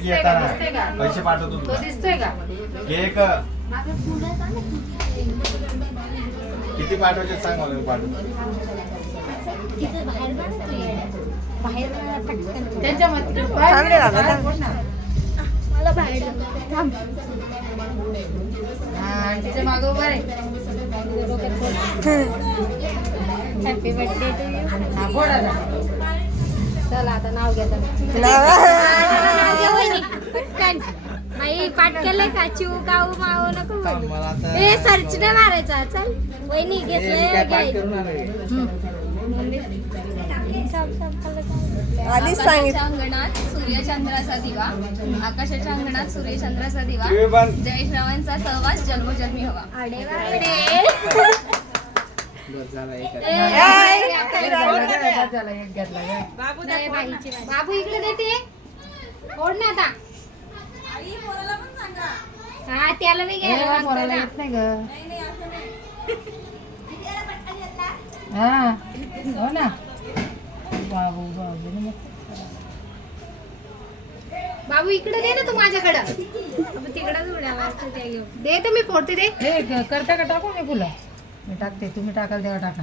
Cake येताना? पैसे पाठवतो तो तुला दिसतोय का? केक किती पाठवायचे सांग मला पाठवतो त्यांच्या मध्ये चांगले दादा, बाहेर बोल ना. मला बाहेर थांब हा, आणि तिच्या मागं उभं आहे हॅपी बर्थडे टू यू हा बोल आता. चला आता नाव घ्या. माई पाठ केलंय का? चिव गाऊ माऊ नको. ए सर्च नाही मारायचा. चल वहिनी घेतलंय? आधीच सांगितलं अंगणात सूर्यचंद्राचा दिवा. आकाशाच्या अंगणात सूर्यचंद्राचा दिवा. टीव्ही बंद जय श्रावणचा सहवास जन्मोजन्मी हवा? नाही, बाई. बाबू इकडे देते. ओढ ना आता. हा त्याला घ्यायला लागतं ना. येत नाही ग. हा हो ना. बाबू बाबू बाबू इकडे दे ना तू माझ्याकडं. घेऊन. दे तर मी फोडते दे. हे करता का टाकू मी फुलं? मी टाकते तुम्ही टाकाल तेव्हा टाका.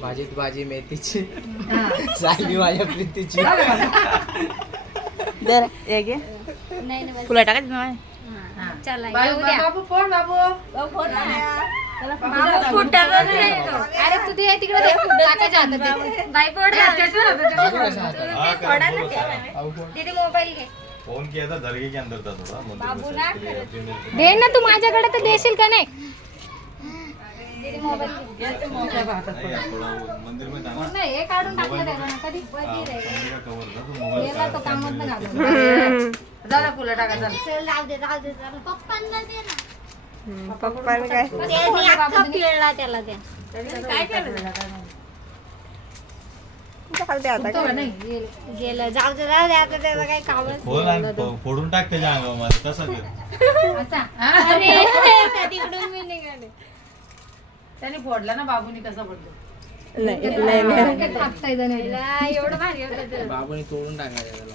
भाजीत भाजी मेथीची. हा. झाली माझ्या प्रीतीची. घे. फुलं टाकायचं ना हा. चला बाबू. अरे तू ते तिकडे. काकाच्या हातात. बाई फोड. हाँ, फोडा ना. दीदी मोबाईल घे. फोन किया था दरगे के अंदर था थोड़ा दे ना तू माझ्याकडे तर देशील का नाही दीदी मोबाईल घे. या ते मोठ्या हातात नहीं, यार, थोड़ा वो मंदिर में था ना पूर्ण हे काढून टाकलं त्यानं कधी वजीर आहे. कमरे का कवर था तो मोबाइल गेला तो का- कामात ना घालून झालं फुलं टाका झालं चल जाऊ दे जाऊ दे जाऊ दे. पप्पांना दे ना हम्म, पप्पाने काय त्यांनी अख्खा पिळला त्याला त्या काय केलं चालते आता फुगतो का काय नाही गेलं गेलं. जाऊ दे जाऊ दे आता त्याचं काही कामच खोल आणि फो- फोडून टाक त्याच्या अंगामध्ये तसं कर आता अरे त्या तिकडून मी निघाले त्याने फोडला ना बाबूनी कसा पडतो नाही एवढं भारी होतं ते. बाबूने तोडून टाकायचं त्याला.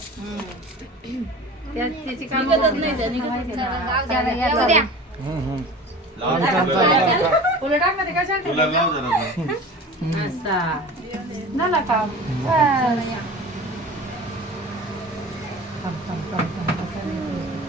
त्या- त्याची कामं नाही चला, जाऊ द्या. येऊ द्या. लाव तुला फुलं टाक ना ते कशाला तुला लाव जरा असा. झाला काम थांब, थांब, थांब, थांब.